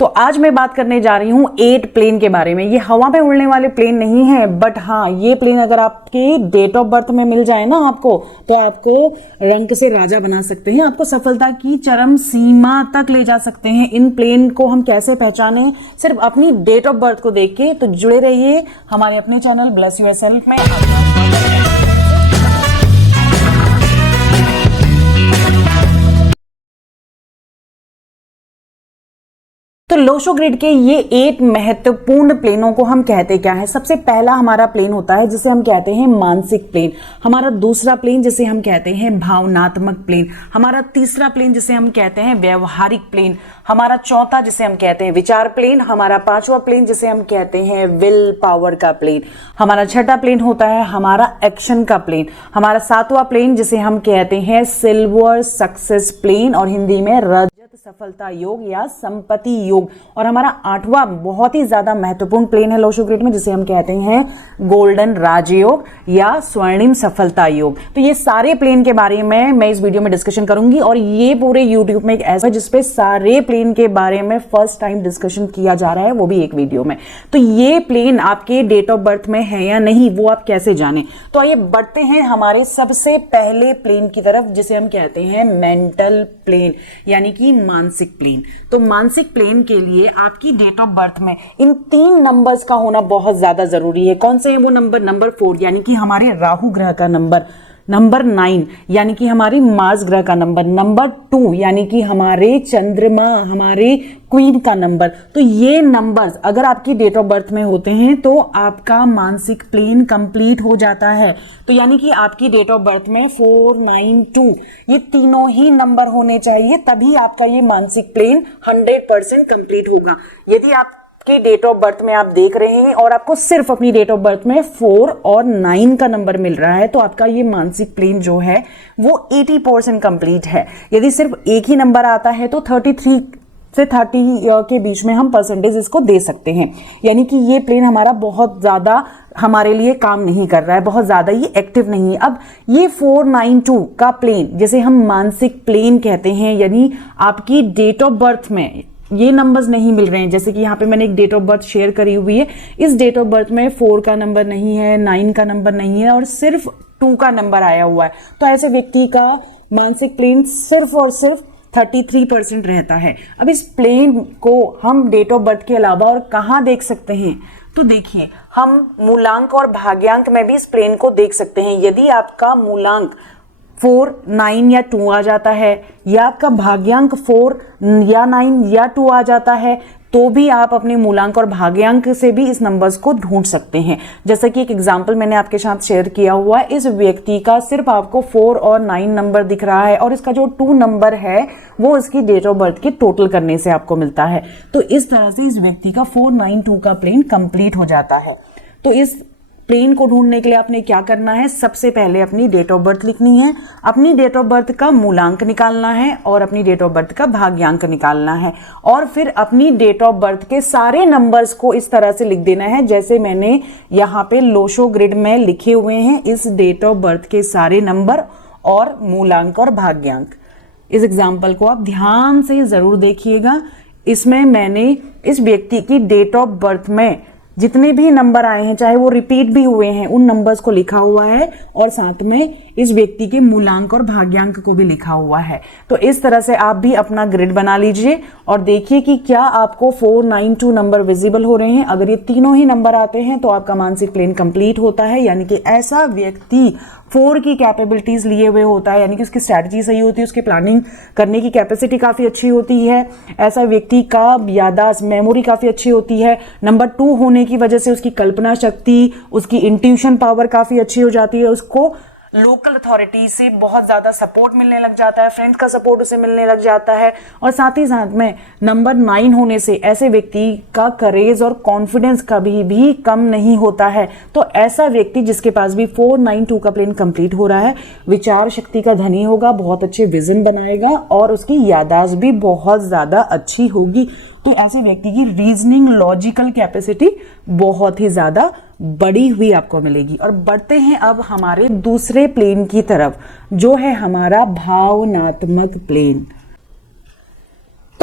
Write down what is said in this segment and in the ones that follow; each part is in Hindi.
तो आज मैं बात करने जा रही हूँ 8 प्लेन के बारे में। ये हवा में उड़ने वाले प्लेन नहीं है, बट हाँ, ये प्लेन अगर आपके डेट ऑफ बर्थ में मिल जाए ना आपको, तो आपको रंक से राजा बना सकते हैं, आपको सफलता की चरम सीमा तक ले जा सकते हैं। इन प्लेन को हम कैसे पहचाने, सिर्फ अपनी डेट ऑफ बर्थ को देख के। तो जुड़े रहिए हमारे अपने चैनल ब्लेस योरसेल्फ में। तो लोशो ग्रिड के ये 8 महत्वपूर्ण प्लेनों को हम कहते क्या है। सबसे पहला हमारा प्लेन होता है जिसे हम कहते हैं मानसिक प्लेन। हमारा दूसरा प्लेन जिसे हम कहते हैं भावनात्मक प्लेन। हमारा तीसरा प्लेन जिसे हम कहते हैं व्यवहारिक प्लेन। हमारा चौथा जिसे हम कहते हैं विचार प्लेन। हमारा पांचवा प्लेन जिसे हम कहते हैं विल पावर का प्लेन। हमारा छठा प्लेन होता है हमारा एक्शन का प्लेन। हमारा सातवां प्लेन जिसे हम कहते हैं सिल्वर सक्सेस प्लेन और हिंदी में रजत सफलता योग या संपत्ति योग। और हमारा आठवां बहुत ही ज्यादा महत्वपूर्ण प्लेन है लोशो ग्रिड में जिसे हम कहते हैं गोल्डन राजयोग या स्वर्णिम सफलता योग। तो ये सारे प्लेन के बारे में मैं इस वीडियो में डिस्कशन करूंगी और ये पूरे यूट्यूब में एक ऐसा जिसपे सारे प्लेन के बारे में फर्स्ट टाइम डिस्कशन किया जा रहा है, वो भी एक वीडियो में। तो ये प्लेन आपके डेट ऑफ बर्थ में है या नहीं, वो आप कैसे जाने। तो आइए बढ़ते हैं हमारे सबसे पहले प्लेन की तरफ जिसे हम कहते हैं मेंटल प्लेन यानी कि मानसिक प्लेन। तो मानसिक प्लेन के लिए आपकी डेट ऑफ बर्थ में इन 3 नंबर्स का होना बहुत ज्यादा जरूरी है। कौन से हैं वो नंबर 4 यानी कि हमारे राहु ग्रह का नंबर 9 यानी कि हमारे मार्स ग्रह का नंबर 2 यानी कि हमारे चंद्रमा हमारे क्वीन का नंबर। तो ये नंबर्स अगर आपकी डेट ऑफ बर्थ में होते हैं तो आपका मानसिक प्लेन कंप्लीट हो जाता है। तो यानी कि आपकी डेट ऑफ बर्थ में 4, 9, 2 ये तीनों ही नंबर होने चाहिए, तभी आपका ये मानसिक प्लेन 100% कंप्लीट होगा। यदि आप कि डेट ऑफ बर्थ में आप देख रहे हैं और आपको सिर्फ अपनी डेट ऑफ बर्थ में 4 और 9 का नंबर मिल रहा है, तो आपका ये मानसिक प्लेन जो है वो 80% कंप्लीट है। यदि सिर्फ एक ही नंबर आता है तो 33 से 30 के बीच में हम परसेंटेज इसको दे सकते हैं। यानी कि ये प्लेन हमारा बहुत ज्यादा हमारे लिए काम नहीं कर रहा है, बहुत ज्यादा ये एक्टिव नहीं है। अब ये 492 का प्लेन जिसे हम मानसिक प्लेन कहते हैं, यानी आपकी डेट ऑफ बर्थ में ये नंबर्स नहीं मिल रहे हैं। जैसे कि यहाँ पे मैंने एक डेट ऑफ बर्थ शेयर करी हुई है, इस डेट ऑफ बर्थ में 4 का नंबर नहीं है, 9 का नंबर नहीं है और सिर्फ 2 का नंबर आया हुआ है। तो ऐसे व्यक्ति का मानसिक प्लेन सिर्फ और सिर्फ 33% रहता है। अब इस प्लेन को हम डेट ऑफ बर्थ के अलावा और कहाँ देख सकते हैं, तो देखिए हम मूलांक और भाग्यांक में भी इस प्लेन को देख सकते हैं। यदि आपका मूलांक 4, 9 या 2 आ जाता है या आपका भाग्यांक 4 या 9 या 2 आ जाता है, तो भी आप अपने मूलांक और भाग्यांक से भी इस नंबर्स को ढूंढ सकते हैं। जैसा कि एक एग्जांपल मैंने आपके साथ शेयर किया हुआ है, इस व्यक्ति का सिर्फ आपको 4 और 9 नंबर दिख रहा है और इसका जो 2 नंबर है वो इसकी डेट ऑफ बर्थ के टोटल करने से आपको मिलता है। तो इस तरह से इस व्यक्ति का 492 का प्लेन कंप्लीट हो जाता है। तो इस प्लेन को ढूंढने के लिए आपने क्या करना है, सबसे पहले अपनी डेट ऑफ बर्थ लिखनी है, अपनी डेट ऑफ बर्थ का मूलांक निकालना है और अपनी डेट ऑफ बर्थ का भाग्यांक निकालना है और फिर अपनी डेट ऑफ बर्थ के सारे नंबर्स को इस तरह से लिख देना है जैसे मैंने यहाँ पे लोशो ग्रिड में लिखे हुए हैं। इस डेट ऑफ बर्थ के सारे नंबर और मूलांक और भाग्यांक, इस एग्जाम्पल को आप ध्यान से जरूर देखिएगा। इसमें मैंने इस व्यक्ति की डेट ऑफ बर्थ में जितने भी नंबर आए हैं, चाहे वो रिपीट भी हुए हैं, उन नंबर्स को लिखा हुआ है और साथ में इस व्यक्ति के मूलांक और भाग्यांक को भी लिखा हुआ है। तो इस तरह से आप भी अपना ग्रिड बना लीजिए और देखिए कि क्या आपको 492 नंबर विजिबल हो रहे हैं। अगर ये तीनों ही नंबर आते हैं तो आपका मानसिक प्लेन कंप्लीट होता है, यानी कि ऐसा व्यक्ति 4 की कैपेबिलिटीज लिए हुए होता है, यानी कि उसकी स्ट्रैटेजी सही होती है, उसकी प्लानिंग करने की कैपेसिटी काफी अच्छी होती है। ऐसा व्यक्ति का याददाश्त मेमोरी काफी अच्छी होती है। नंबर 2 होने की वजह से उसकी कल्पना शक्ति, उसकी इंट्यूशन पावर काफी अच्छी हो जाती है। उसको लोकल अथॉरिटी से बहुत ज्यादा सपोर्ट मिलने लग जाता है, फ्रेंड्स का सपोर्ट उसे मिलने लग जाता है और साथ ही साथ में नंबर 9 होने से ऐसे व्यक्ति का करेज और कॉन्फिडेंस कभी भी कम नहीं होता है। तो ऐसा व्यक्ति जिसके पास भी 492 का प्लेन कंप्लीट हो रहा है, विचार शक्ति का धनी होगा, बहुत अच्छे विजन बनाएगा और उसकी याददाश्त भी बहुत ज्यादा अच्छी होगी। तो ऐसे व्यक्ति की रीजनिंग लॉजिकल कैपेसिटी बहुत ही ज्यादा बड़ी हुई आपको मिलेगी। और बढ़ते हैं अब हमारे दूसरे प्लेन की तरफ जो है हमारा भावनात्मक प्लेन।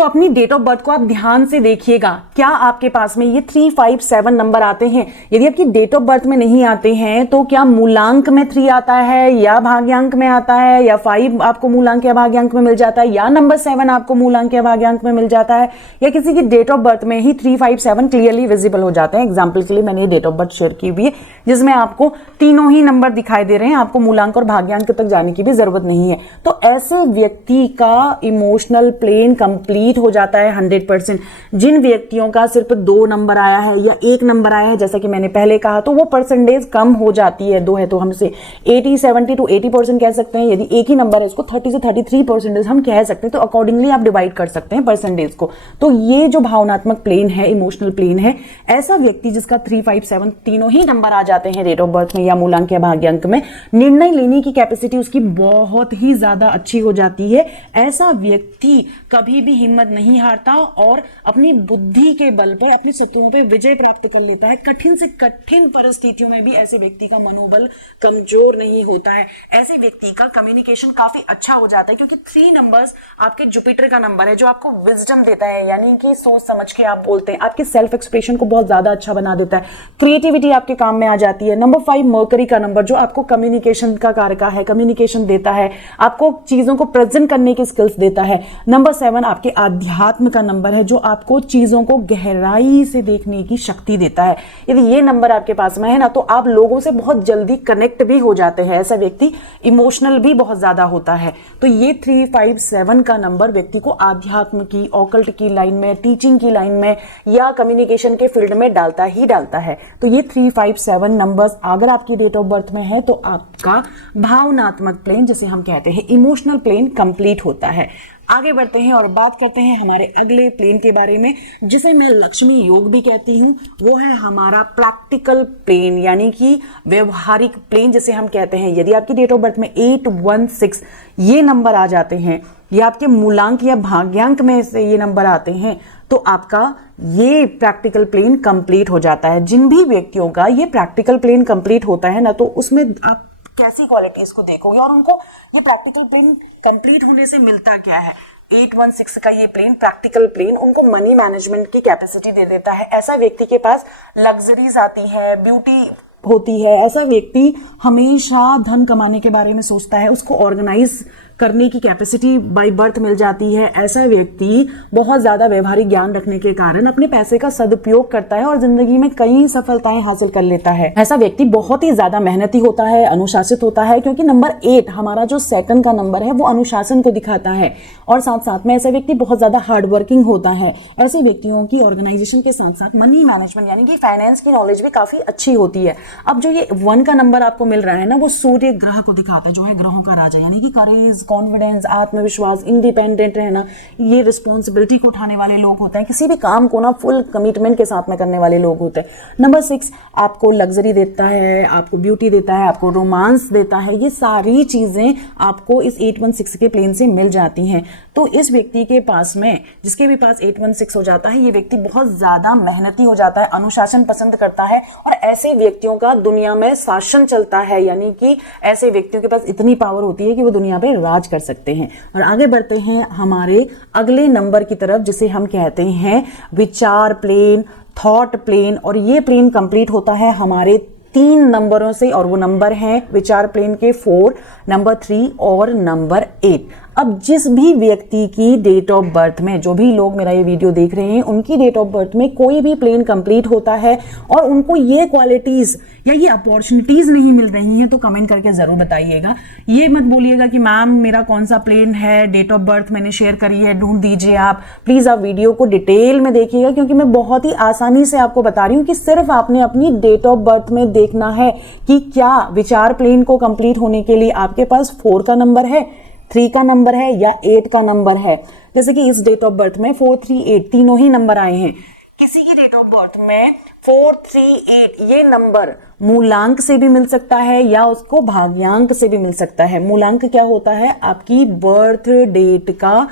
तो अपनी डेट ऑफ बर्थ को आप ध्यान से देखिएगा, क्या आपके पास में ये 3, 5, 7 नंबर आते हैं। यदि आपकी डेट ऑफ बर्थ में नहीं आते हैं तो क्या मूलांक में 3 आता है या भाग्यांक में आता है, या 5 आपको मूलांक या भाग्यांक में मिल जाता है, या नंबर 7 आपको मूलांक या भाग्यांक में मिल जाता है, या किसी की डेट ऑफ बर्थ में ही 3, 5, 7 क्लियरली विजिबल हो जाते हैं। एग्जाम्पल के लिए मैंने ये डेट ऑफ बर्थ शेयर की हुई है जिसमें आपको तीनों ही नंबर दिखाई दे रहे हैं, आपको मूलांक और भाग्यांक तक जाने की भी जरूरत नहीं है। तो ऐसे व्यक्ति का इमोशनल प्लेन कंप्लीट हो जाता है 100%। जिन व्यक्तियों का सिर्फ 2 नंबर आया है या 1 नंबर आया है, जैसा कि मैंने पहले कहा, तो वो परसेंटेज कम हो जाती है। 2 है तो हमसे 80, 70 to 80% कह सकते हैं। यदि एक ही नंबर है इसको 30 से 33% हम कह सकते हैं। तो अकॉर्डिंगली आप डिवाइड कर सकते हैं परसेंटेज को। तो ये जो भावनात्मक प्लेन है, इमोशनल प्लेन है, ऐसा व्यक्ति जिसका 3, 5, 7 तीनों ही नंबर आ जाते हैं डेट ऑफ बर्थ में या मूलांक या भाग्यांक में, निर्णय लेने की कैपेसिटी उसकी बहुत ही ज्यादा अच्छी हो जाती है। ऐसा व्यक्ति कभी भी हिम्मत नहीं हारता और अपनी बुद्धि के बल पर अपने शत्रुओं पर विजय प्राप्त कर लेता है। कठिन से कठिन परिस्थितियों में भी ऐसे व्यक्ति का मनोबल कमजोर नहीं होता है। ऐसे व्यक्ति का कम्युनिकेशन काफी अच्छा हो जाता है, क्योंकि 3 नंबर्स आपके जुपिटर का नंबर है जो आपको विजडम देता है, यानी कि सोच समझ के आप बोलते हैं, आपके सेल्फ एक्सप्रेशन को बहुत ज्यादा अच्छा बना देता है, क्रिएटिविटी आपके काम में आ जाती है। नंबर 5 मर्करी का नंबर जो आपको कम्युनिकेशन का कारक है, कम्युनिकेशन देता है, आपको चीजों को प्रेजेंट करने की स्किल्स देता है। नंबर 7 आपके आध्यात्म का नंबर है जो आपको चीजों को गहराई से देखने की शक्ति देता है। यदि ये नंबर आपके पास में है ना, तो आप लोगों से बहुत जल्दी कनेक्ट भी हो जाते हैं। ऐसा व्यक्ति इमोशनल भी बहुत ज्यादा होता है। तो ये 3, 5, 7 का नंबर व्यक्ति को आध्यात्म की, ऑकल्ट की लाइन में, टीचिंग की लाइन में या कम्युनिकेशन के फील्ड में डालता ही डालता है। तो ये 3, 5, 7 नंबर्स अगर आपकी डेट ऑफ बर्थ में है तो आपका भावनात्मक प्लेन, जिसे हम कहते हैं इमोशनल प्लेन, कंप्लीट होता है। आगे बढ़ते हैं और बात करते हैं हमारे अगले प्लेन के बारे में, जिसे मैं लक्ष्मी योग भी कहती हूँ। वो है हमारा प्रैक्टिकल प्लेन, यानी कि व्यवहारिक प्लेन जिसे हम कहते हैं। यदि आपकी डेट ऑफ बर्थ में 8, 1, 6 ये नंबर आ जाते हैं, या आपके मूलांक या भाग्यांक में से ये नंबर आते हैं, तो आपका ये प्रैक्टिकल प्लेन कंप्लीट हो जाता है। जिन भी व्यक्तियों का ये प्रैक्टिकल प्लेन कंप्लीट होता है ना, तो उसमें आप कैसी क्वालिटीज को देखोगे और उनको ये प्रैक्टिकल प्लेन कंप्लीट होने से मिलता क्या है। 8, 1, 6 का ये प्लेन, प्रैक्टिकल प्लेन, उनको मनी मैनेजमेंट की कैपेसिटी दे देता है। ऐसा व्यक्ति के पास लग्जरीज आती है, ब्यूटी होती है। ऐसा व्यक्ति हमेशा धन कमाने के बारे में सोचता है, उसको ऑर्गेनाइज करने की कैपेसिटी बाय बर्थ मिल जाती है। ऐसा व्यक्ति बहुत ज्यादा व्यवहारिक ज्ञान रखने के कारण अपने पैसे का सदुपयोग करता है और जिंदगी में कई सफलताएं हासिल कर लेता है। ऐसा व्यक्ति बहुत ही ज्यादा मेहनती होता है, अनुशासित होता है, क्योंकि नंबर 8 हमारा जो सेकंड का नंबर है वो अनुशासन को दिखाता है। और साथ साथ में ऐसा व्यक्ति बहुत ज्यादा हार्ड वर्किंग होता है। ऐसे व्यक्तियों की ऑर्गेनाइजेशन के साथ साथ मनी मैनेजमेंट यानी कि फाइनेंस की नॉलेज भी काफी अच्छी होती है। अब जो ये 1 का नंबर आपको मिल रहा है ना, वो सूर्य ग्रह को दिखाता है, जो है ग्रहों का राजा, यानी कि करेज, कॉन्फिडेंस, आत्मविश्वास, इंडिपेंडेंट रहना, ये रिस्पॉन्सिबिलिटी को उठाने वाले लोग होते हैं। किसी भी काम को ना फुल कमिटमेंट के साथ में करने वाले लोग होते हैं। नंबर 6 आपको लग्जरी देता है, आपको ब्यूटी देता है, आपको रोमांस देता है। ये सारी चीजें आपको इस 816 के प्लेन से मिल जाती हैं। तो इस व्यक्ति के पास में, जिसके भी पास 816 हो जाता है, ये व्यक्ति बहुत ज्यादा मेहनती हो जाता है, अनुशासन पसंद करता है और ऐसे व्यक्तियों का दुनिया में शासन चलता है, यानी कि ऐसे व्यक्तियों के पास इतनी पावर होती है कि वो दुनिया पे राज कर सकते हैं। और आगे बढ़ते हैं हमारे अगले नंबर की तरफ, जिसे हम कहते हैं विचार प्लेन, थॉट प्लेन। और ये प्लेन कंप्लीट होता है हमारे 3 नंबरों से, और वो नंबर हैं विचार प्लेन के 4, नंबर 3 और नंबर 8। अब जिस भी व्यक्ति की डेट ऑफ बर्थ में, जो भी लोग मेरा ये वीडियो देख रहे हैं, उनकी डेट ऑफ बर्थ में कोई भी प्लेन कंप्लीट होता है और उनको ये क्वालिटीज या ये अपॉर्चुनिटीज नहीं मिल रही हैं, तो कमेंट करके जरूर बताइएगा। ये मत बोलिएगा कि मैम मेरा कौन सा प्लेन है, डेट ऑफ बर्थ मैंने शेयर करी है, ढूंढ दीजिए आप। प्लीज आप वीडियो को डिटेल में देखिएगा, क्योंकि मैं बहुत ही आसानी से आपको बता रही हूँ कि सिर्फ आपने अपनी डेट ऑफ बर्थ में देखना है कि क्या विचार प्लेन को कंप्लीट होने के लिए आपके पास 4 का नंबर है, 3 का नंबर है या 8 का नंबर है। जैसे कि इस डेट ऑफ बर्थ में 4, 3, 8 तीनों ही नंबर आए हैं। किसी की डेट ऑफ बर्थ में 4, 3, 8 ये नंबर मूलांक से भी मिल सकता है या उसको भाग्यांक से भी मिल सकता है। मूलांक क्या होता है? आपकी बर्थ डेट का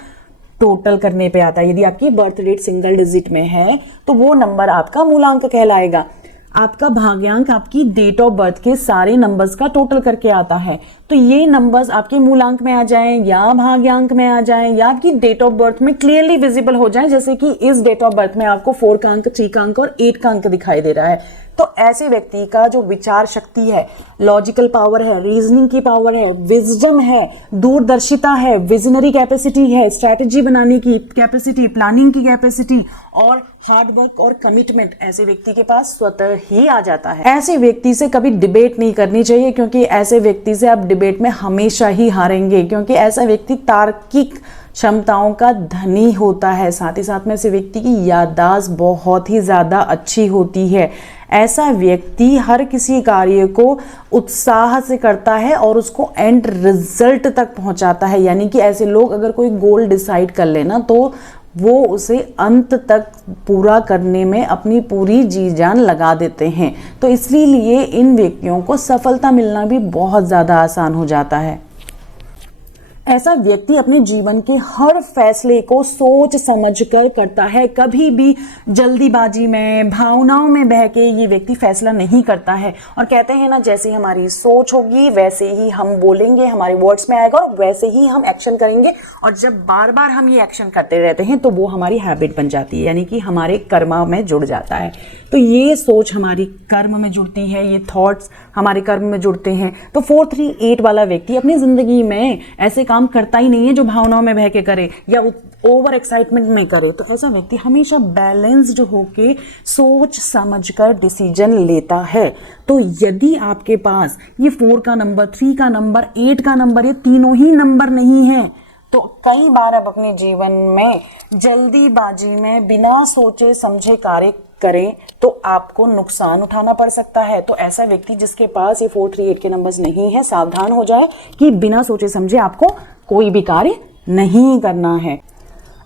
टोटल करने पे आता है। यदि आपकी बर्थ डेट सिंगल डिजिट में है तो वो नंबर आपका मूलांक कहलाएगा। आपका भाग्यांक आपकी डेट ऑफ बर्थ के सारे नंबर्स का टोटल करके आता है। तो ये नंबर्स आपके मूलांक में आ जाएं या भाग्यांक में आ जाएं या आपकी डेट ऑफ बर्थ में क्लियरली विजिबल हो जाएं, जैसे कि इस डेट ऑफ बर्थ में आपको 4 का अंक, 3 का अंक और 8 का अंक दिखाई दे रहा है। तो ऐसे व्यक्ति का जो विचार शक्ति है, लॉजिकल पावर है, रीजनिंग की पावर है, विजडम है, दूरदर्शिता है, विजनरी कैपेसिटी है, स्ट्रैटेजी बनाने की कैपेसिटी, प्लानिंग की कैपेसिटी और हार्ड वर्क और कमिटमेंट ऐसे व्यक्ति के पास स्वतः ही आ जाता है। ऐसे व्यक्ति से कभी डिबेट नहीं करनी चाहिए, क्योंकि ऐसे व्यक्ति से आप डिबेट में हमेशा ही हारेंगे, क्योंकि ऐसा व्यक्ति तार्किक क्षमताओं का धनी होता है। साथ ही साथ में ऐसे व्यक्ति की याददाश्त बहुत ही ज्यादा अच्छी होती है। ऐसा व्यक्ति हर किसी कार्य को उत्साह से करता है और उसको एंड रिजल्ट तक पहुंचाता है। यानी कि ऐसे लोग अगर कोई गोल डिसाइड कर लेना तो वो उसे अंत तक पूरा करने में अपनी पूरी जी जान लगा देते हैं। तो इसलिए इन व्यक्तियों को सफलता मिलना भी बहुत ज़्यादा आसान हो जाता है। ऐसा व्यक्ति अपने जीवन के हर फैसले को सोच समझकर करता है। कभी भी जल्दीबाजी में, भावनाओं में बह के ये व्यक्ति फैसला नहीं करता है। और कहते हैं ना, जैसी हमारी सोच होगी वैसे ही हम बोलेंगे, हमारे वर्ड्स में आएगा और वैसे ही हम एक्शन करेंगे। और जब बार बार हम ये एक्शन करते रहते हैं तो वो हमारी हैबिट बन जाती है, यानी कि हमारे कर्म में जुड़ जाता है। तो ये सोच हमारी कर्म में जुड़ती है, ये थॉट्स हमारे कर्म में जुड़ते हैं। तो 438 वाला व्यक्ति अपनी जिंदगी में ऐसे काम करता ही नहीं है जो भावनाओं में बह के करे या ओवर एक्साइटमेंट में करे। तो ऐसा व्यक्ति हमेशा बैलेंस्ड होके सोच समझकर डिसीजन लेता है। तो यदि आपके पास ये 4 का नंबर, 3 का नंबर, 8 का नंबर, ये तीनों ही नंबर नहीं है, तो कई बार आप अपने जीवन में जल्दीबाजी में बिना सोचे समझे कार्य करें तो आपको नुकसान उठाना पड़ सकता है। तो ऐसा व्यक्ति जिसके पास ये 438 के नंबर्स नहीं है, सावधान हो जाए कि बिना सोचे समझे आपको कोई भी कार्य नहीं करना है।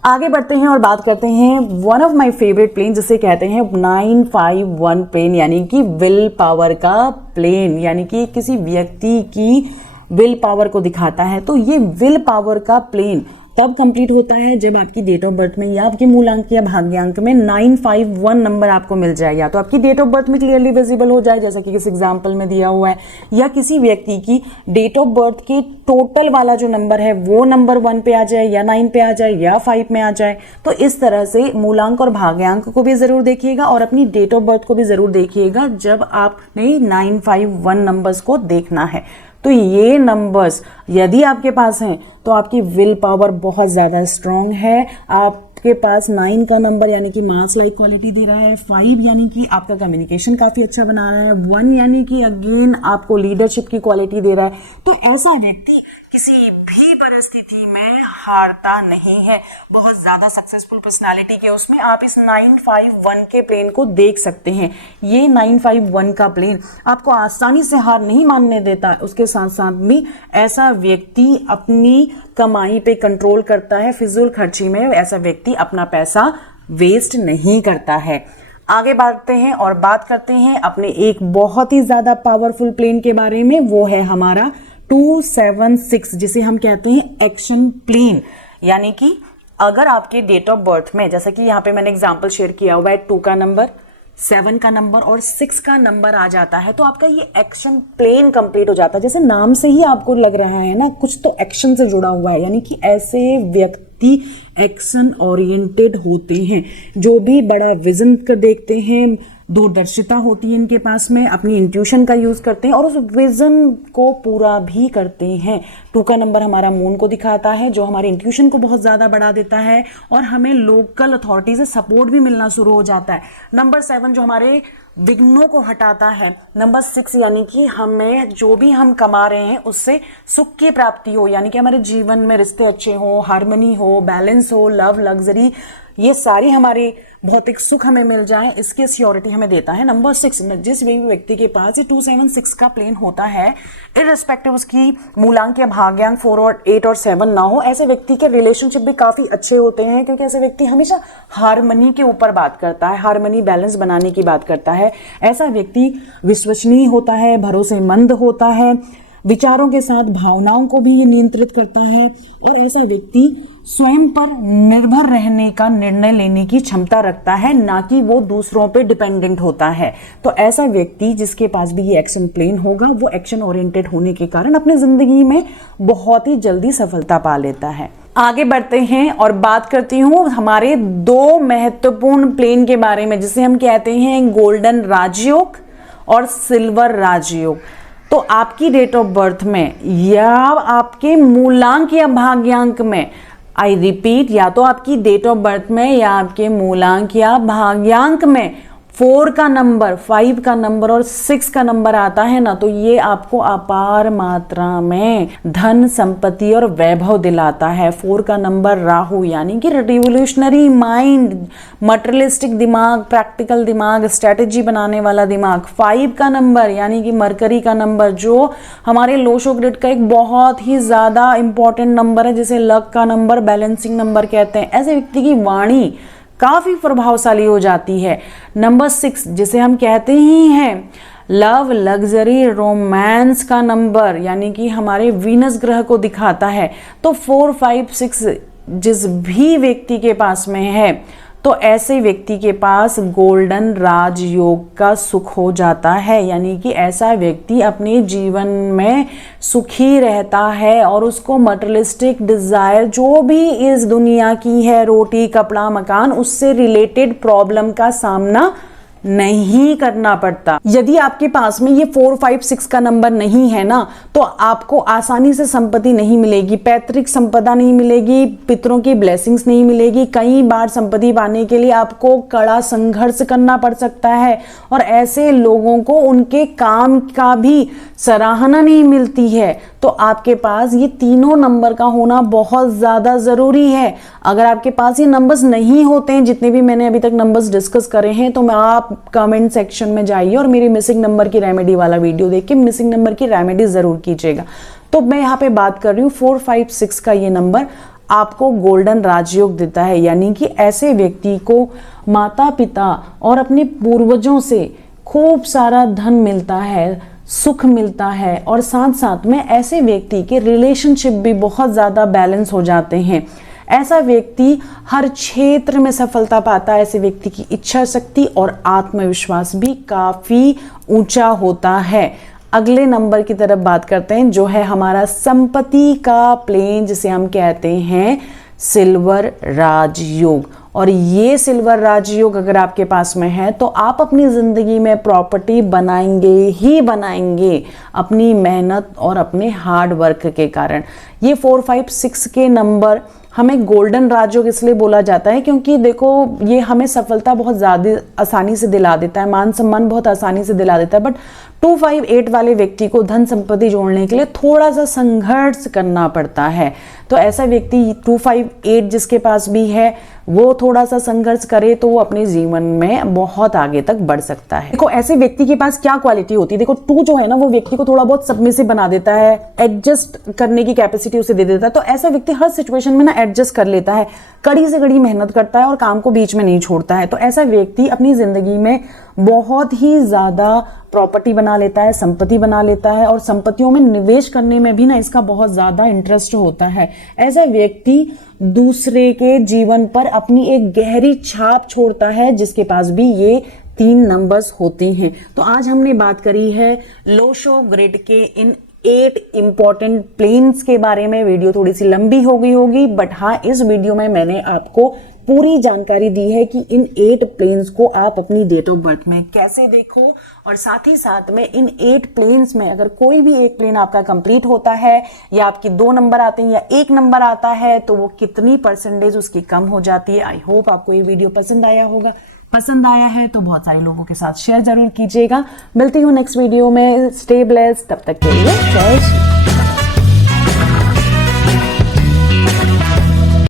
आगे बढ़ते हैं और बात करते हैं one of my favourite plane, जिसे कहते हैं 951 प्लेन, यानी कि विल पावर का प्लेन, यानी कि किसी व्यक्ति की विल पावर को दिखाता है। तो ये विल पावर का प्लेन तब कंप्लीट होता है जब आपकी डेट ऑफ बर्थ में या आपके मूलांक या भाग्यांक में 951 नंबर आपको मिल जाए, या तो आपकी डेट ऑफ बर्थ में क्लियरली विजिबल हो जाए जैसा कि इस एग्जांपल में दिया हुआ है, या किसी व्यक्ति की डेट ऑफ बर्थ के टोटल वाला जो नंबर है वो नंबर 1 पे आ जाए या 9 पे आ जाए या 5 में आ जाए। तो इस तरह से मूलांक और भाग्यांक को भी जरूर देखिएगा और अपनी डेट ऑफ बर्थ को भी जरूर देखिएगा जब आपने 951 नंबर्स को देखना है। तो ये नंबर्स यदि आपके पास हैं तो आपकी विल पावर बहुत ज़्यादा स्ट्रांग है। आपके पास 9 का नंबर यानी कि मास लाइक क्वालिटी दे रहा है, 5 यानी कि आपका कम्युनिकेशन काफ़ी अच्छा बना रहा है, 1 यानी कि अगेन आपको लीडरशिप की क्वालिटी दे रहा है। तो ऐसा व्यक्ति किसी भी परिस्थिति में हारता नहीं है। बहुत ज़्यादा सक्सेसफुल पर्सनालिटी के उसमें आप इस 951 के प्लेन को देख सकते हैं। ये 951 का प्लेन आपको आसानी से हार नहीं मानने देता। उसके साथ साथ भी ऐसा व्यक्ति अपनी कमाई पे कंट्रोल करता है, फिजूल खर्ची में ऐसा व्यक्ति अपना पैसा वेस्ट नहीं करता है। आगे बढ़ते हैं और बात करते हैं अपने एक बहुत ही ज़्यादा पावरफुल प्लेन के बारे में। वो है हमारा 276, जिसे हम कहते हैं एक्शन प्लेन। यानी कि अगर आपके डेट ऑफ बर्थ में, जैसा कि यहाँ पे मैंने एग्जांपल शेयर किया हुआ है, 2 का नंबर, 7 का नंबर और 6 का नंबर आ जाता है तो आपका ये एक्शन प्लेन कंप्लीट हो जाता है। जैसे नाम से ही आपको लग रहा है ना, कुछ तो एक्शन से जुड़ा हुआ है, यानी कि ऐसे व्यक्ति एक्शन ओरिएंटेड होते हैं, जो भी बड़ा विजन कर देखते हैं, दूरदर्शिता होती है इनके पास में, अपनी इंट्यूशन का यूज करते हैं और उस विजन को पूरा भी करते हैं। 2 का नंबर हमारा मून को दिखाता है, जो हमारे इंट्यूशन को बहुत ज्यादा बढ़ा देता है और हमें लोकल अथॉरिटी से सपोर्ट भी मिलना शुरू हो जाता है। नंबर 7 जो हमारे विघ्नों को हटाता है। नंबर 6 यानी कि हमें जो भी हम कमा रहे हैं उससे सुख की प्राप्ति हो, यानी कि हमारे जीवन में रिश्ते अच्छे हो, हार्मनी हो, बैलेंस हो, लव, लग्जरी, ये सारी हमारे भौतिक सुख हमें मिल जाए, इसकी सियोरिटी हमें देता है नंबर 6। जिस भी व्यक्ति के पास ये 276 का प्लेन होता है, इररिस्पेक्टिव उसकी मूलांक या भाग्यांक 4 और 8 और 7 ना हो, ऐसे व्यक्ति के रिलेशनशिप भी काफी अच्छे होते हैं, क्योंकि ऐसे व्यक्ति हमेशा हार्मनी के ऊपर बात करता है, हार्मनी बैलेंस बनाने की बात करता है। ऐसा व्यक्ति विश्वसनीय होता है, भरोसेमंद होता है, विचारों के साथ भावनाओं को भी ये नियंत्रित करता है और ऐसा व्यक्ति स्वयं पर निर्भर रहने का निर्णय लेने की क्षमता रखता है, ना कि वो दूसरों पे डिपेंडेंट होता है। तो ऐसा व्यक्ति जिसके पास भी ये एक्शन प्लेन होगा वो एक्शन ओरिएंटेड होने के कारण अपनी जिंदगी में बहुत ही जल्दी सफलता पा लेता है। आगे बढ़ते हैं और बात करती हूँ हमारे दो महत्वपूर्ण प्लेन के बारे में, जिसे हम कहते हैं गोल्डन राजयोग और सिल्वर राजयोग। तो आपकी डेट ऑफ बर्थ में या आपके मूलांक या भाग्यांक में, आई रिपीट, या तो आपकी डेट ऑफ बर्थ में या आपके मूलांक या भाग्यांक में 4 का नंबर, 5 का नंबर और 6 का नंबर आता है ना, तो ये आपको अपार मात्रा में धन, संपत्ति और वैभव दिलाता है। 4 का नंबर राहु यानी कि रिवोल्यूशनरी माइंड, मटेरियलिस्टिक दिमाग, प्रैक्टिकल दिमाग, स्ट्रेटेजी बनाने वाला दिमाग। 5 का नंबर यानी कि मरकरी का नंबर, जो हमारे लोशो ग्रिड का एक बहुत ही ज्यादा इंपॉर्टेंट नंबर है, जिसे लक का नंबर, बैलेंसिंग नंबर कहते हैं। ऐसे व्यक्ति की वाणी काफी प्रभावशाली हो जाती है। नंबर 6 जिसे हम कहते ही हैं लव, लग्जरी, रोमांस का नंबर, यानी कि हमारे वीनस ग्रह को दिखाता है। तो 4, 5, 6 जिस भी व्यक्ति के पास में है, तो ऐसे व्यक्ति के पास गोल्डन राजयोग का सुख हो जाता है, यानी कि ऐसा व्यक्ति अपने जीवन में सुखी रहता है और उसको मटेरियलिस्टिक डिजायर जो भी इस दुनिया की है, रोटी, कपड़ा, मकान, उससे रिलेटेड प्रॉब्लम का सामना नहीं करना पड़ता। यदि आपके पास में ये 4, 5, 6 का नंबर नहीं है ना, तो आपको आसानी से संपत्ति नहीं मिलेगी, पैतृक संपदा नहीं मिलेगी, पितरों की ब्लेसिंग्स नहीं मिलेगी। कई बार संपत्ति पाने के लिए आपको कड़ा संघर्ष करना पड़ सकता है और ऐसे लोगों को उनके काम का भी सराहना नहीं मिलती है। तो आपके पास ये तीनों नंबर का होना बहुत ज्यादा जरूरी है। अगर आपके पास ये नंबर्स नहीं होते हैं, जितने भी मैंने अभी तक नंबर्स डिस्कस करे हैं, तो मैं आप कमेंट सेक्शन में जाइए और मेरी मिसिंग नंबर की रेमेडी वाला वीडियो देख के मिसिंग नंबर की रेमेडी जरूर कीजिएगा। तो मैं यहाँ पे बात कर रही हूँ 4, 5, 6 का ये नंबर आपको गोल्डन राजयोग देता है, यानी कि ऐसे व्यक्ति को माता पिता और अपने पूर्वजों से खूब सारा धन मिलता है, सुख मिलता है और साथ साथ में ऐसे व्यक्ति के रिलेशनशिप भी बहुत ज्यादा बैलेंस हो जाते हैं। ऐसा व्यक्ति हर क्षेत्र में सफलता पाता है। ऐसे व्यक्ति की इच्छा शक्ति और आत्मविश्वास भी काफी ऊंचा होता है। अगले नंबर की तरफ बात करते हैं, जो है हमारा संपत्ति का प्लेन, जिसे हम कहते हैं सिल्वर राजयोग। और ये सिल्वर राजयोग अगर आपके पास में है तो आप अपनी जिंदगी में प्रॉपर्टी बनाएंगे ही बनाएंगे, अपनी मेहनत और अपने हार्ड वर्क के कारण। ये 4, 5, 6 के नंबर हमें गोल्डन राजयोग इसलिए बोला जाता है क्योंकि देखो ये हमें सफलता बहुत ज़्यादा आसानी से दिला देता है, मान सम्मान बहुत आसानी से दिला देता है। बट 2, 5, 8 वाले व्यक्ति को धन संपत्ति जोड़ने के लिए थोड़ा सा संघर्ष करना पड़ता है। तो ऐसा व्यक्ति 2, 5, 8 जिसके पास भी है वो थोड़ा सा संघर्ष करे तो वो अपने जीवन में बहुत आगे तक बढ़ सकता है। देखो ऐसे व्यक्ति के पास क्या क्वालिटी होती है, देखो 2 जो है ना वो व्यक्ति को थोड़ा बहुत सबमिसिव बना देता है, एडजस्ट करने की कैपेसिटी उसे दे देता है। तो ऐसा व्यक्ति हर सिचुएशन में ना एडजस्ट कर लेता है, कड़ी से कड़ी मेहनत करता है और काम को बीच में नहीं छोड़ता है। तो ऐसा व्यक्ति अपनी जिंदगी में बहुत ही ज्यादा प्रॉपर्टी बना लेता है, संपत्ति बना लेता है और संपत्तियों में निवेश करने में भी ना इसका बहुत ज्यादा इंटरेस्ट होता है। ऐसा व्यक्ति दूसरे के जीवन पर अपनी एक गहरी छाप छोड़ता है जिसके पास भी ये 3 नंबर्स होते हैं। तो आज हमने बात करी है लोशो ग्रिड के इन 8 इंपॉर्टेंट प्लेन्स के बारे में। वीडियो थोड़ी सी लंबी हो गई होगी, बट हाँ इस वीडियो में मैंने आपको पूरी जानकारी दी है कि इन 8 प्लेन्स को आप अपनी डेट ऑफ बर्थ में कैसे देखो और साथ ही साथ में इन 8 प्लेन्स में अगर कोई भी एक प्लेन आपका कंप्लीट होता है या आपकी 2 नंबर आते हैं या 1 नंबर आता है तो वो कितनी परसेंटेज उसकी कम हो जाती है। आई होप आपको ये वीडियो पसंद आया होगा। पसंद आया है तो बहुत सारे लोगों के साथ शेयर जरूर कीजिएगा। मिलती हूँ नेक्स्ट वीडियो में। स्टे ब्लेस्ड, तब तक के लिए जय श्री।